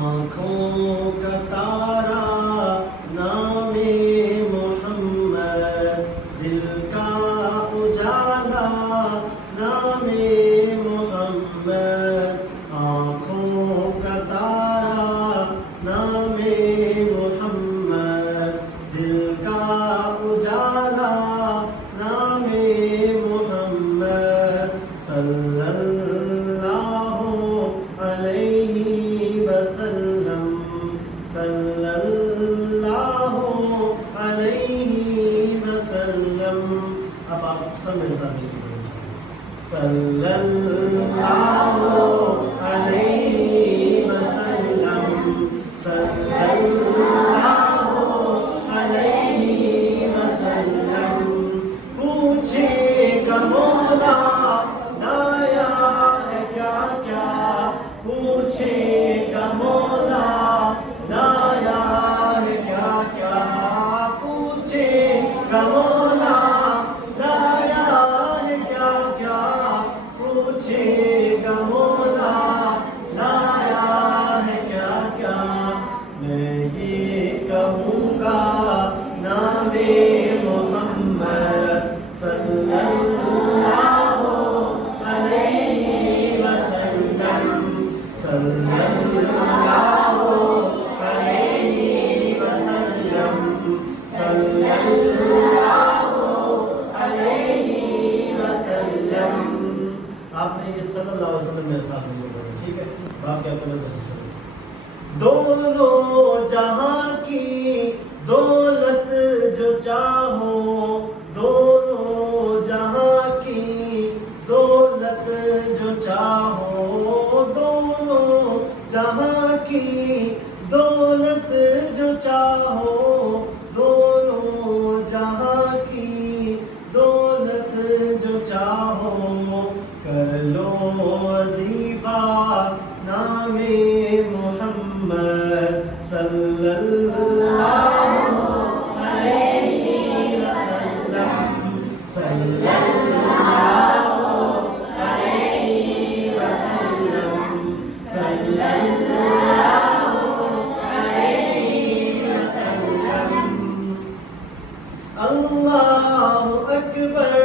آنکھوں کا تارا نام محمد، دل کا اجالا نام محمد، آنکھوں کا تارا نام محمد، دل کا اجالا نام محمد، صلی اللہ علیہ وسلم، صلی اللہ علیہ وسلم۔ اب آپ سب میرے ساتھ یہ پڑھیں، صلی اللہ علیہ وسلم، صلی اللہ علیہ وسلم۔ پوچھے گا مولا لایا ہے کیا کیا، پوچھے گا مولا لایا ہے کیا کیا، پوچھے گا مولا لایا ہے کیا کیا، پوچھے گا مولا لایا ہے کیا کیا۔ میں یہ کہوں گا نام محمد، صلی اللہ علیہ وسلم، صلی اللہ علیہ وسلم، صلی اللہ علیہ وسلم۔ آپ نے یہ صلی اللہ علیہ وسلم میرے ساتھ نہیں پڑھا، ٹھیک ہے؟ باقی آپ کو دونوں جہاں کی دولت جو چاہو، دونوں جہاں کی دولت جو چاہو، دونوں جہاں کی دولت جو چاہو، دونوں جہاں کی دولت جو چاہو، کر لو وظیفہ نام محمد، صلی اللہ علیہ وسلم، صلی اللہ علیہ وسلم، صلی اللہ علیہ وسلم۔ اللہ اکبر